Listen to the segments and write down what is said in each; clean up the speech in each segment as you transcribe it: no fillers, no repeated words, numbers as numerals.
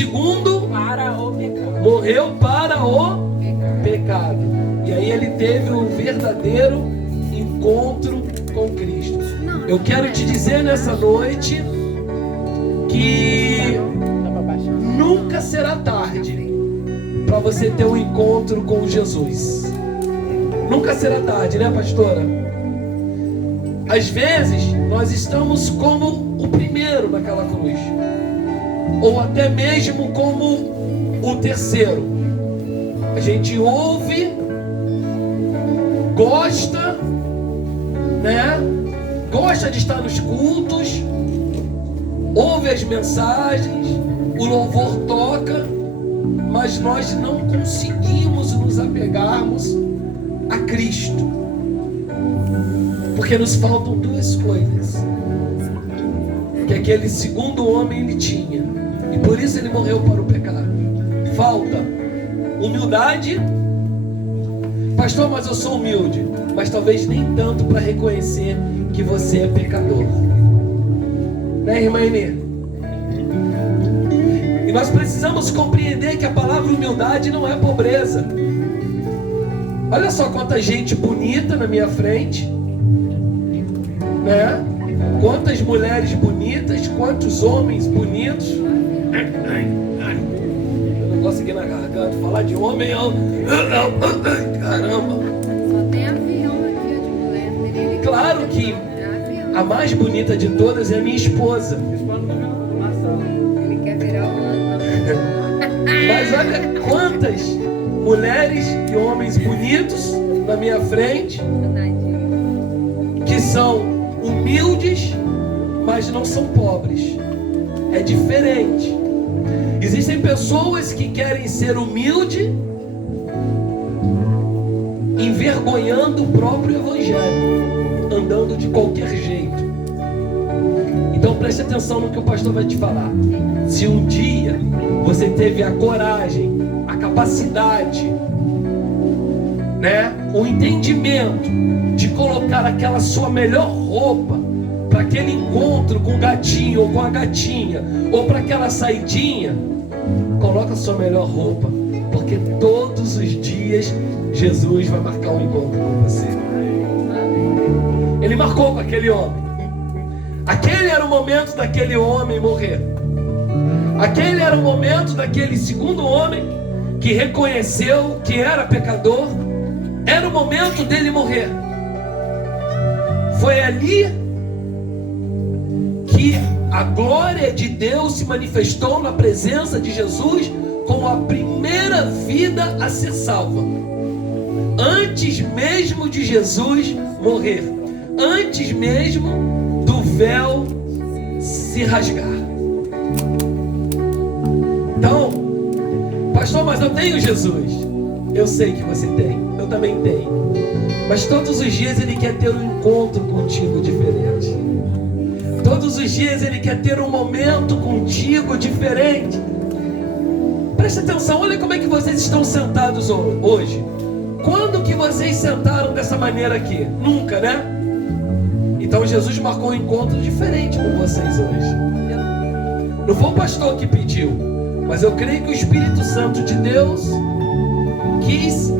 segundo para o pecado. Morreu para o pecado. E aí ele teve um verdadeiro encontro com Cristo. Eu quero te dizer nessa noite que nunca será tarde para você ter um encontro com Jesus. Nunca será tarde, né, pastora? Às vezes nós estamos como o primeiro naquela cruz, ou até mesmo como o terceiro. A gente ouve, gosta, né? Gosta de estar nos cultos, ouve as mensagens, o louvor toca, mas nós não conseguimos nos apegarmos a Cristo, porque nos faltam duas coisas que aquele segundo homem ele tinha, e por isso ele morreu para o pecado. Falta humildade. Pastor, mas eu sou humilde. Mas talvez nem tanto para reconhecer que você é pecador, né, irmã Inê? E nós precisamos compreender que a palavra humildade não é pobreza. Olha só quanta gente bonita na minha frente, né? Quantas mulheres bonitas, quantos homens bonitos. Eu não gosto aqui na garganta falar de homem. Caramba. Só tem avião aqui de mulher. Claro que a mais bonita de todas é a minha esposa. Ele quer virar o ano. Mas olha quantas mulheres e homens bonitos na minha frente, que são humildes, mas não são pobres. É diferente. Existem pessoas que querem ser humildes, envergonhando o próprio evangelho, andando de qualquer jeito. Então preste atenção no que o pastor vai te falar. Se um dia você teve a coragem, a capacidade, né, o entendimento de colocar aquela sua melhor roupa para aquele encontro com o gatinho ou com a gatinha, ou para aquela saidinha, coloca a sua melhor roupa, porque todos os dias Jesus vai marcar um encontro com você. Ele marcou com aquele homem. Aquele era o momento daquele homem morrer. Aquele era o momento daquele segundo homem que reconheceu que era pecador. Era o momento dele morrer. Foi ali que a glória de Deus se manifestou na presença de Jesus como a primeira vida a ser salva. Antes mesmo de Jesus morrer, antes mesmo do véu se rasgar. Então, pastor, mas eu tenho Jesus. Eu sei que você tem, eu também tenho. Mas todos os dias Ele quer ter um encontro contigo diferente. Todos os dias Ele quer ter um momento contigo diferente. Preste atenção, olha como é que vocês estão sentados hoje. Quando que vocês sentaram dessa maneira aqui? Nunca, né? Então Jesus marcou um encontro diferente com vocês hoje. Não foi o pastor que pediu, mas eu creio que o Espírito Santo de Deus quis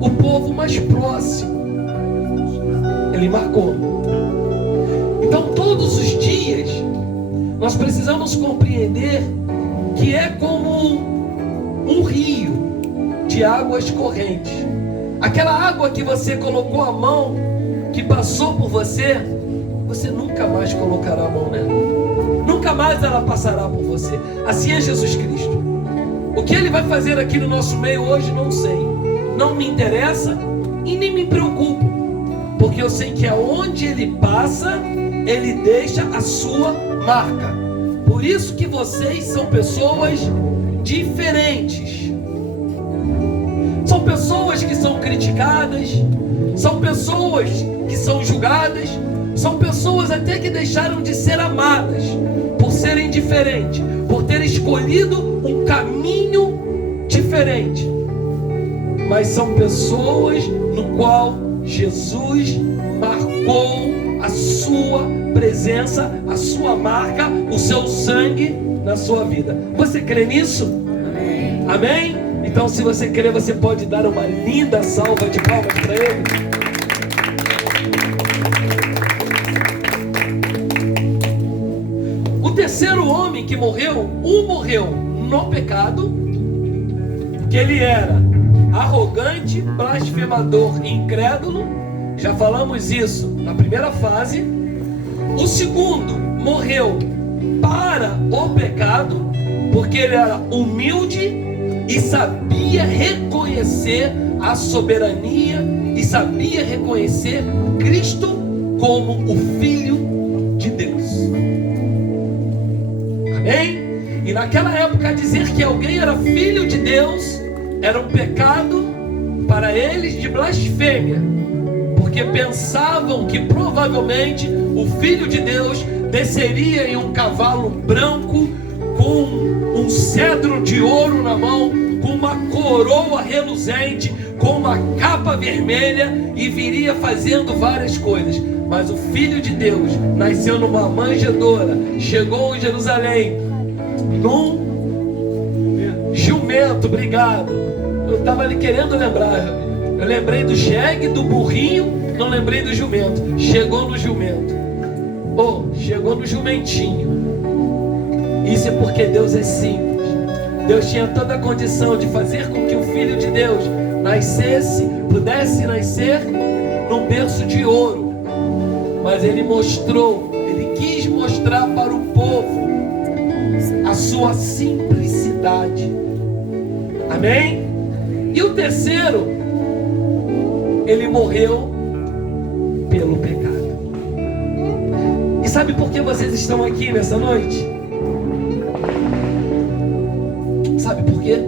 o povo mais próximo. Ele marcou. Então todos os dias nós precisamos compreender que é como um rio de águas correntes. Aquela água que você colocou a mão, que passou por você, você nunca mais colocará a mão nela. Nunca mais ela passará por você. Assim é Jesus Cristo. O que Ele vai fazer aqui no nosso meio hoje, não sei. Não me interessa e nem me preocupo. Porque eu sei que aonde Ele passa, Ele deixa a sua marca. Por isso que vocês são pessoas diferentes. São pessoas que são criticadas, são pessoas que são julgadas, são pessoas até que deixaram de ser amadas por serem diferentes, por terem escolhido um caminho diferente. Mas são pessoas no qual Jesus marcou a sua presença, a sua marca, o seu sangue na sua vida. Você crê nisso? Amém? Amém? Então, se você crê, você pode dar uma linda salva de palmas para Ele. O terceiro homem que morreu, morreu no pecado, que ele era arrogante, blasfemador e incrédulo. Já falamos isso na primeira fase. O segundo morreu para o pecado, porque ele era humilde e sabia reconhecer a soberania e sabia reconhecer Cristo como o Filho de Deus. Amém? E naquela época dizer que alguém era filho de Deus era um pecado para eles de blasfêmia, porque pensavam que provavelmente o Filho de Deus desceria em um cavalo branco, com um cedro de ouro na mão, com uma coroa reluzente, com uma capa vermelha, e viria fazendo várias coisas. Mas o Filho de Deus nasceu numa manjedoura, chegou em Jerusalém num jumento. Obrigado. Eu estava ali querendo lembrar. Eu lembrei do jegue, do burrinho, não lembrei do jumento. Chegou no jumento. Chegou no jumentinho. Isso é porque Deus é simples. Deus tinha toda a condição de fazer com que o Filho de Deus pudesse nascer num berço de ouro. Mas Ele quis mostrar para o povo a sua simplicidade. Amém? E o terceiro, ele morreu pelo pecado. E sabe por que vocês estão aqui nessa noite? Sabe por quê?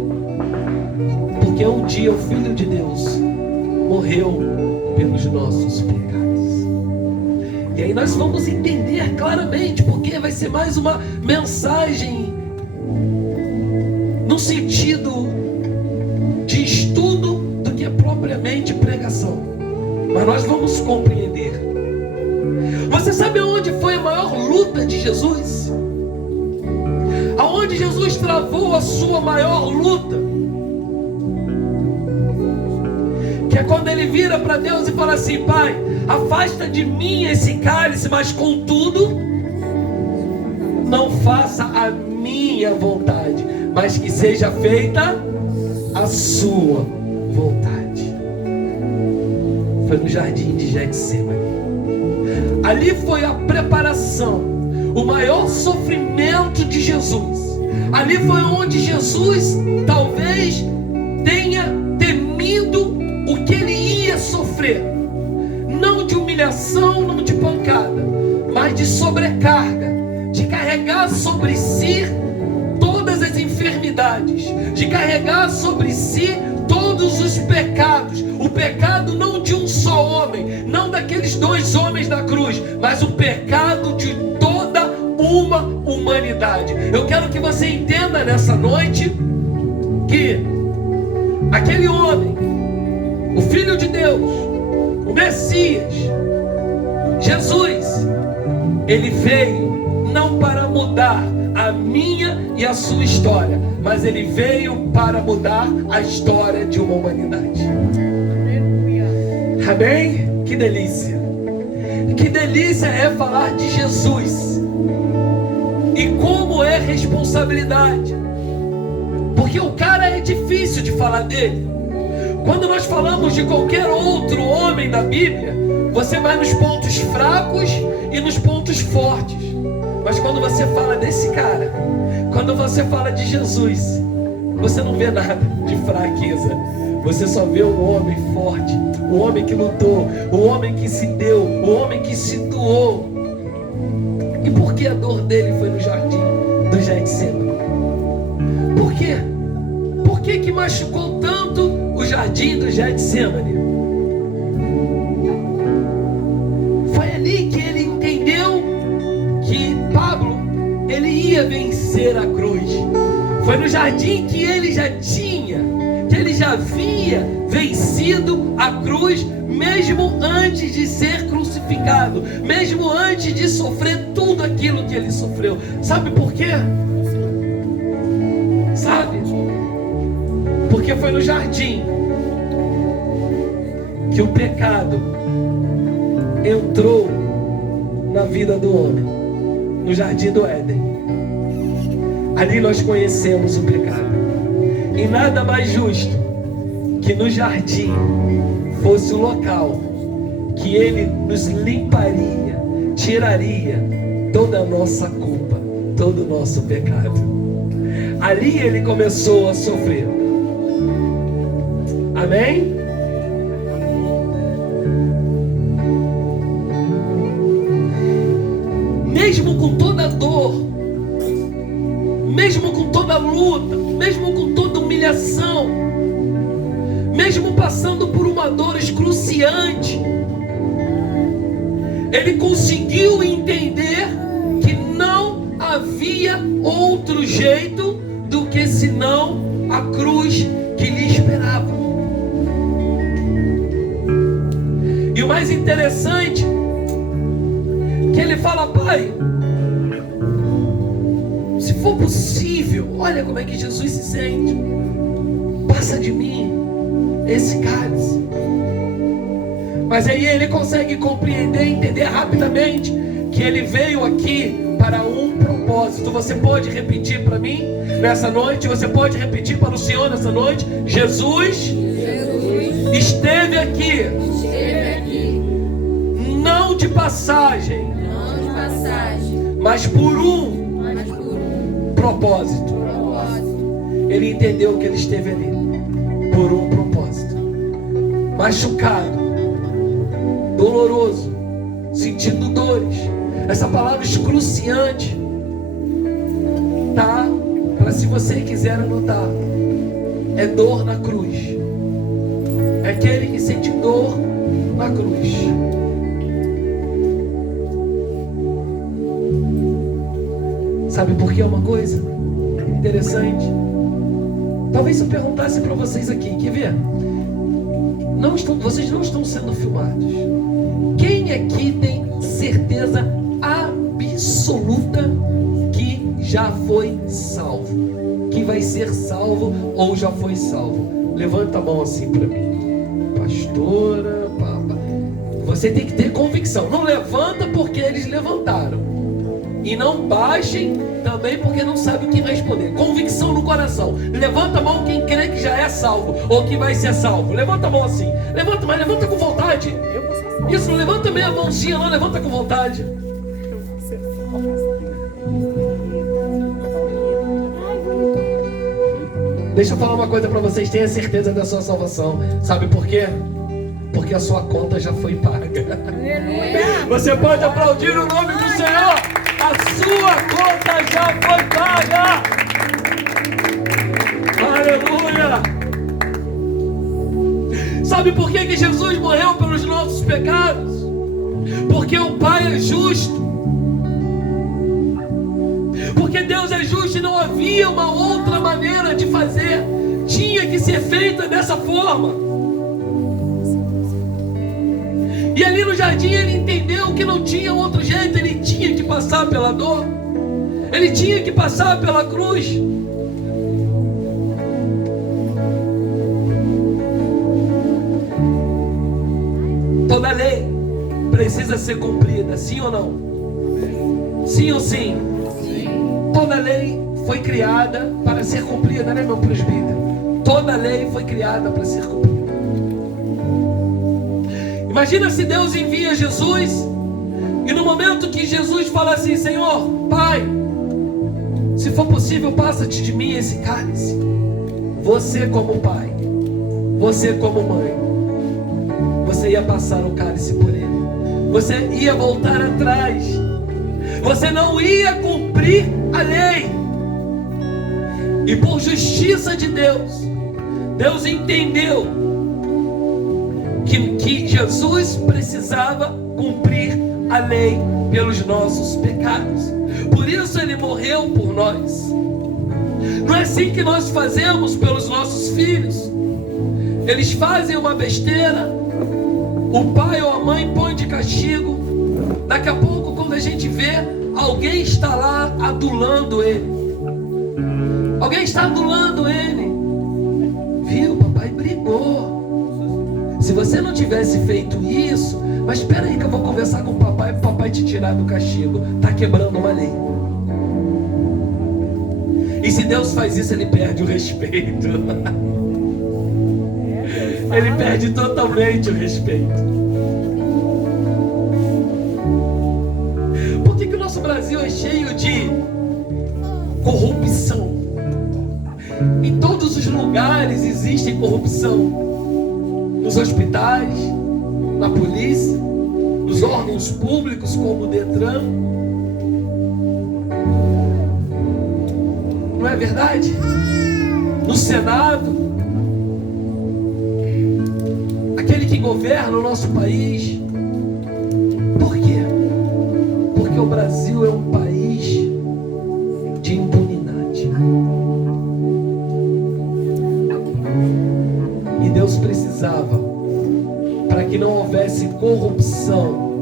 Porque um dia o Filho de Deus morreu pelos nossos pecados. E aí nós vamos entender claramente, porque vai ser mais uma mensagem no sentido de estudo do que propriamente pregação. Mas nós vamos compreender. Você sabe aonde foi a maior luta de Jesus? Aonde Jesus travou a sua maior luta? Que é quando ele vira para Deus e fala assim: Pai, afasta de mim esse cálice, mas contudo não faça a minha vontade, mas que seja feita a sua vontade. Foi no jardim de Getsemane. Ali foi a preparação, o maior sofrimento de Jesus. Ali foi onde Jesus talvez tenha temido o que ele ia sofrer. Não de humilhação, não de pancada, mas de sobrecarga, de carregar sobre si todas as enfermidades, de carregar sobre si todos os pecados. O pecado não de um só homem, não daqueles 2 homens na cruz, mas o pecado de toda uma humanidade. Eu quero que você entenda nessa noite que aquele homem, o Filho de Deus, o Messias, Jesus, ele veio não para mudar a minha e a sua história, mas ele veio para mudar a história de uma humanidade. Amém? Que delícia! Que delícia é falar de Jesus e como é responsabilidade, porque o cara é difícil de falar dele. Quando nós falamos de qualquer outro homem da Bíblia, você vai nos pontos fracos e nos pontos fortes. Mas quando você fala desse cara, quando você fala de Jesus, você não vê nada de fraqueza. Você só vê um homem forte, um homem que lutou, um homem que se deu, um homem que se doou. E por que a dor dele foi no jardim do Getsemane? Por quê? Por que machucou tanto o jardim do Getsemane? Foi ali que ele entendeu que Pablo, ele ia vencer a cruz. Foi no jardim que ele já havia vencido a cruz, mesmo antes de ser crucificado, mesmo antes de sofrer tudo aquilo que ele sofreu. Sabe por quê? Porque foi no jardim que o pecado entrou na vida do homem, no jardim do Éden. Ali nós conhecemos o pecado. E nada mais justo que no jardim fosse o local que ele nos limparia, tiraria toda a nossa culpa, todo o nosso pecado. Ali ele começou a sofrer. Amém? Mesmo com toda a dor, mesmo com toda a luta, mesmo com toda a humilhação, mesmo passando por uma dor excruciante, ele conseguiu entender que não havia outro jeito do que senão a cruz que lhe esperava. E o mais interessante, que ele fala: Pai, se for possível, olha como é que Jesus se sente, passa de mim esse cálice. Mas aí ele consegue compreender, entender rapidamente que ele veio aqui para um propósito. Você pode repetir para mim nessa noite? Você pode repetir para o Senhor nessa noite? Jesus esteve aqui, não de passagem, mas por um propósito. Ele entendeu que ele esteve ali por um propósito. Machucado, doloroso, sentindo dores. Essa palavra excruciante tá para, se você quiser anotar, é dor na cruz. É aquele que sente dor na cruz. Sabe por que é uma coisa interessante? Talvez se eu perguntasse para vocês aqui, quer ver? Vocês não estão sendo filmados. Quem aqui tem certeza absoluta que já foi salvo? Que vai ser salvo ou já foi salvo? Levanta a mão assim para mim. Pastora, papa. Você tem que ter convicção. Não levanta porque eles levantaram. E não baixem também porque não sabem quem vai responder. Convicção no coração. Levanta a mão quem crê que já é salvo ou que vai ser salvo. Levanta a mão assim. Levanta, mas levanta com vontade. Isso, não levanta meio a mãozinha, não. Levanta com vontade. Deixa eu falar uma coisa para vocês. Tenha certeza da sua salvação. Sabe por quê? Porque a sua conta já foi paga. Você pode aplaudir o nome do Senhor. A sua conta já foi paga. Aleluia. Sabe por que Jesus morreu pelos nossos pecados? Porque o Pai é justo. Porque Deus é justo e não havia uma outra maneira de fazer. Tinha que ser feita dessa forma. E ali no jardim ele entendeu que não tinha outro jeito. Ele tinha que passar pela dor. Ele tinha que passar pela cruz. Toda lei precisa ser cumprida, sim ou não? Sim ou sim? Toda lei foi criada para ser cumprida, né, meu presbítero? Toda lei foi criada para ser cumprida. Imagina se Deus envia Jesus e no momento que Jesus fala assim: Senhor, Pai, se for possível, passa-te de mim esse cálice. Você como pai, você como mãe, você ia passar o cálice por ele. Você ia voltar atrás. Você não ia cumprir a lei. E por justiça de Deus, Deus entendeu que Jesus precisava cumprir a lei pelos nossos pecados. Por isso ele morreu por nós. Não é assim que nós fazemos pelos nossos filhos. Eles fazem uma besteira, o pai ou a mãe põe de castigo. Daqui a pouco, quando a gente vê, alguém está lá adulando ele. Alguém está adulando ele. Viu? você não tivesse feito isso, mas espera aí que eu vou conversar com o papai para o papai te tirar do castigo. Está quebrando uma lei. E se Deus faz isso, ele perde o respeito. Ele perde totalmente o respeito. Por que que o nosso Brasil é cheio de corrupção? Em todos os lugares existe corrupção. Nos hospitais, na polícia, nos órgãos públicos como o Detran. Não é verdade? No Senado. Aquele que governa o nosso país. Por quê? Porque o Brasil é um país de impunidade. E Deus precisava, para que não houvesse corrupção,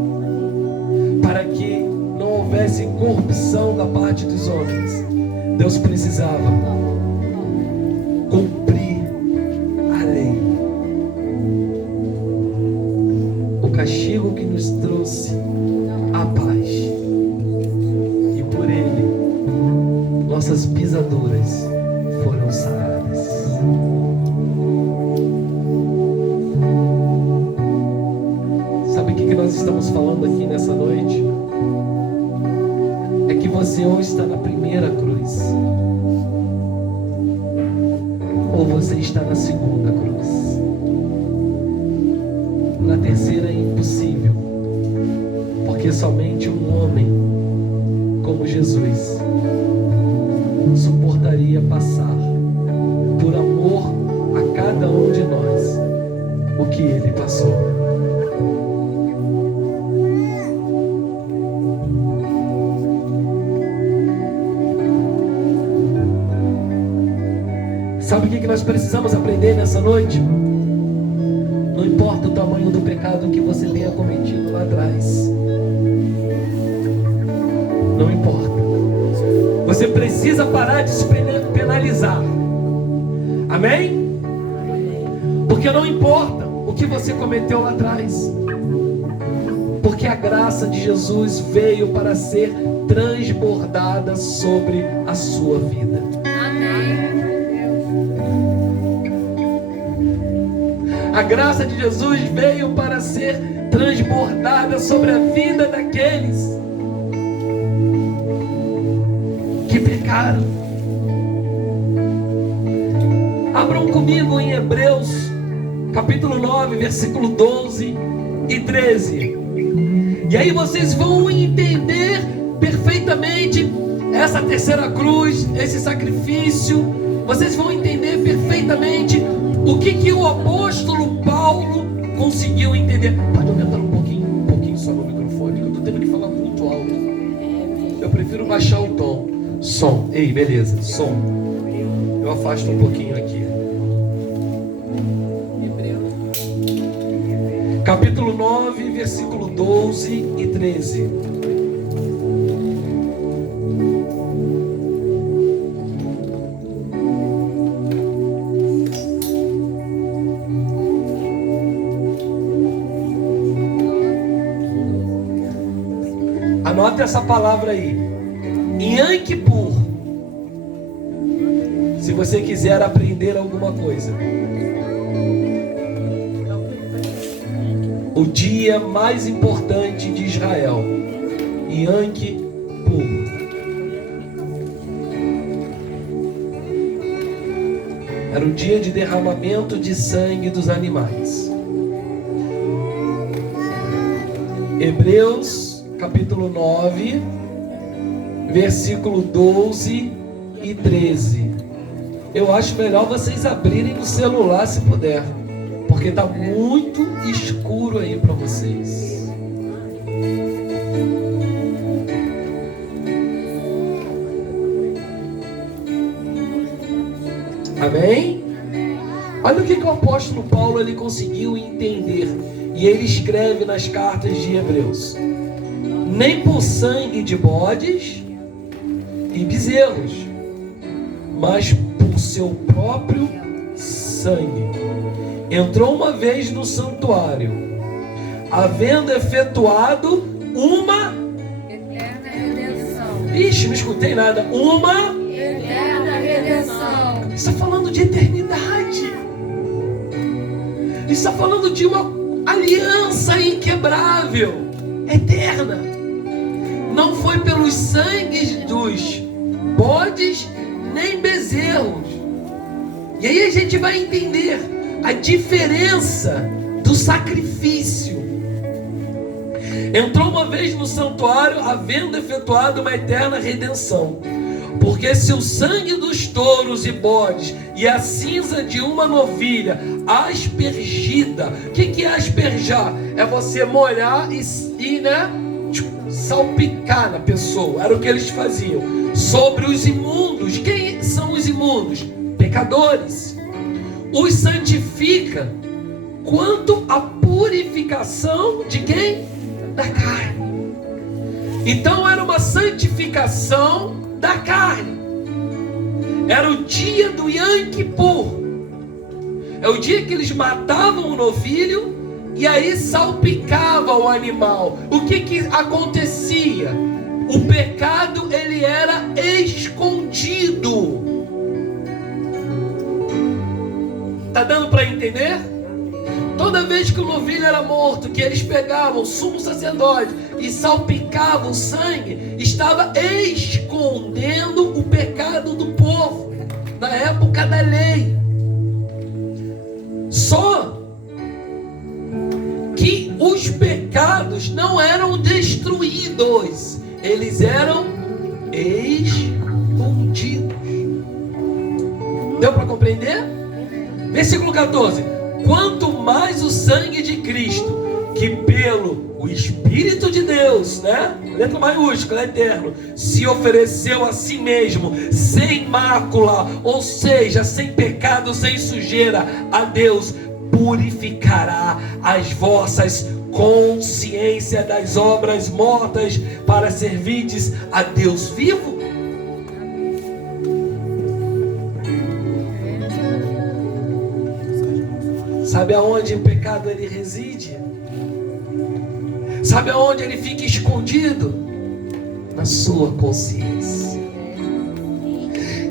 para que não houvesse corrupção da parte dos homens, Deus precisava cumprir a lei. O castigo que nos trouxe a paz. E por ele, nossas pisaduras foram saradas. Sabe o que nós estamos falando aqui nessa noite? É que você ou está na primeira cruz, ou você está na segunda cruz. Na terceira é impossível, porque somente um homem como Jesus suportaria passar, por amor a cada um de nós, o que ele passou. Sabe o que nós precisamos aprender nessa noite? Não importa o tamanho do pecado que você tenha cometido lá atrás. Não importa. Você precisa parar de se penalizar. Amém? Porque não importa o que você cometeu lá atrás. Porque a graça de Jesus veio para ser transbordada sobre a sua vida. A graça de Jesus veio para ser transbordada sobre a vida daqueles que pecaram. Abram comigo em Hebreus, capítulo 9, versículo 12 e 13. E aí vocês vão entender perfeitamente essa terceira cruz, esse sacrifício. Vocês vão entender perfeitamente o que o apóstolo Paulo conseguiu entender. Pode aumentar um pouquinho só no microfone, que eu estou tendo que falar muito alto. Eu prefiro baixar o tom. Som. Ei, beleza, som. Eu afasto um pouquinho aqui. Capítulo 9, versículo 12 e 13. Anota essa palavra aí. Yom Kippur. Se você quiser aprender alguma coisa. O dia mais importante de Israel. Yom Kippur. Era o dia de derramamento de sangue dos animais. Hebreus capítulo 9, versículo 12 e 13. Eu acho melhor vocês abrirem no celular se puder, porque está muito escuro aí para vocês. Amém? Olha o que o apóstolo Paulo ele conseguiu entender. E ele escreve nas cartas de Hebreus: nem por sangue de bodes e bezerros, mas por seu próprio sangue, entrou uma vez no santuário, havendo efetuado uma... Eterna redenção. Ixi, não escutei nada. Uma... Eterna redenção. Está falando de eternidade. Está falando de uma aliança inquebrável, eterna. Não foi pelos sangues dos bodes nem bezerros. E aí a gente vai entender a diferença do sacrifício. Entrou uma vez no santuário, havendo efetuado uma eterna redenção. Porque se o sangue dos touros e bodes e a cinza de uma novilha aspergida, o que é asperjar? É você molhar e salpicar na pessoa. Era o que eles faziam. Sobre os imundos. Quem são os imundos? Pecadores. Os santifica quanto à purificação de quem? Da carne. Então era uma santificação da carne. Era o dia do Yom Kippur. É o dia que eles matavam o novilho e aí salpicavam o animal. O que acontecia? O pecado, ele era escondido. Tá dando para entender? Toda vez que o novilho era morto, que eles pegavam o sumo sacerdote e salpicavam o sangue, estava escondendo o pecado do povo, na época da lei. Só que os pecados não eram destruídos, eles eram escondidos. Deu para compreender? Versículo 14. Quanto mais o sangue de Cristo, que pelo o Espírito de Deus, né? Letra maiúscula, eterno, se ofereceu a si mesmo, sem mácula, ou seja, sem pecado, sem sujeira, a Deus, purificará as vossas consciências das obras mortas, para servirdes a Deus vivo. Sabe aonde o pecado ele reside? Sabe aonde ele fica escondido? Na sua consciência.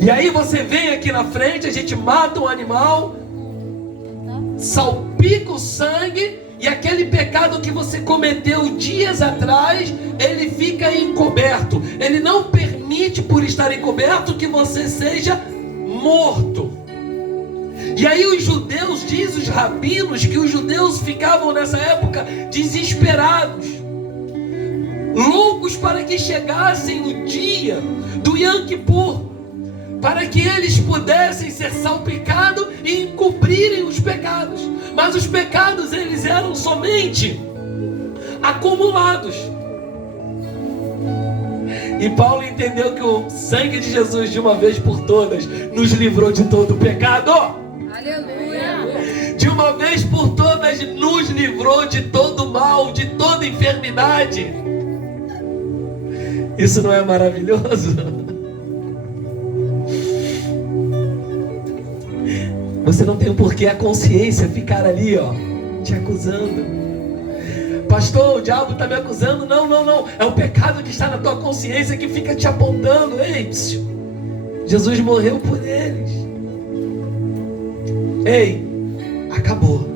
E aí você vem aqui na frente, a gente mata um animal, salpica o sangue, e aquele pecado que você cometeu dias atrás, ele fica encoberto. Ele não permite, por estar encoberto, que você seja morto. E aí os judeus, diz os rabinos, que os judeus ficavam nessa época desesperados, loucos para que chegassem o dia do Yom Kippur, para que eles pudessem ser salpicados e encobrirem os pecados. Mas os pecados, eles eram somente acumulados. E Paulo entendeu que o sangue de Jesus, de uma vez por todas, nos livrou de todo o pecado. Aleluia! De uma vez por todas, nos livrou de todo o mal, de toda enfermidade. Isso não é maravilhoso? Você não tem por que a consciência ficar ali, ó, te acusando. Pastor, o diabo está me acusando. Não, não, não. É o pecado que está na tua consciência que fica te apontando. Ei, psiu. Jesus morreu por eles. Ei, acabou.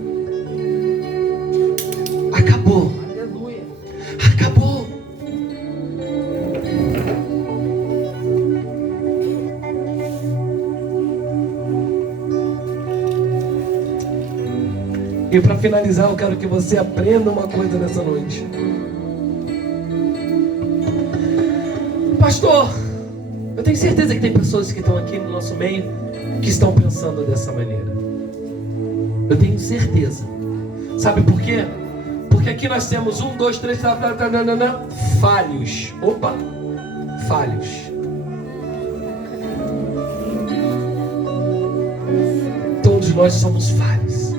Acabou. Aleluia. Acabou. E para finalizar, eu quero que você aprenda uma coisa nessa noite. Pastor, eu tenho certeza que tem pessoas que estão aqui no nosso meio que estão pensando dessa maneira. Eu tenho certeza. Sabe por quê? Porque aqui nós temos 1, 2, 3, falhos. Opa, falhos. Todos nós somos falhos.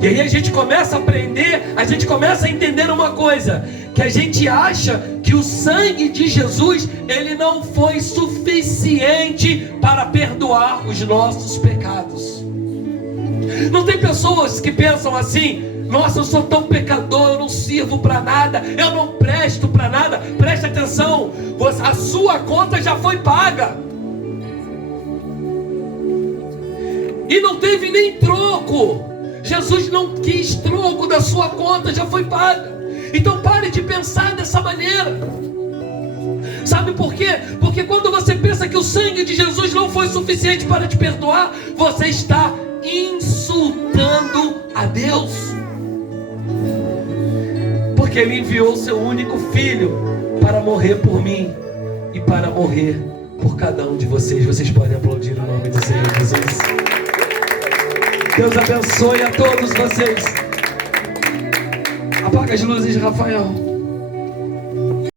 E aí a gente começa a aprender, a gente começa a entender uma coisa, que a gente acha que o sangue de Jesus, ele não foi suficiente para perdoar os nossos pecados. Não tem pessoas que pensam assim: nossa, eu sou tão pecador, eu não sirvo para nada, eu não presto para nada. Preste atenção, a sua conta já foi paga. E não teve nem troco. Jesus não quis troco da sua conta, já foi paga. Então pare de pensar dessa maneira. Sabe por quê? Porque quando você pensa que o sangue de Jesus não foi suficiente para te perdoar, você está insultando a Deus. Porque Ele enviou o seu único filho para morrer por mim e para morrer por cada um de vocês. Vocês podem aplaudir o nome do Senhor Jesus. Deus abençoe a todos vocês. Apaga as luzes, Rafael.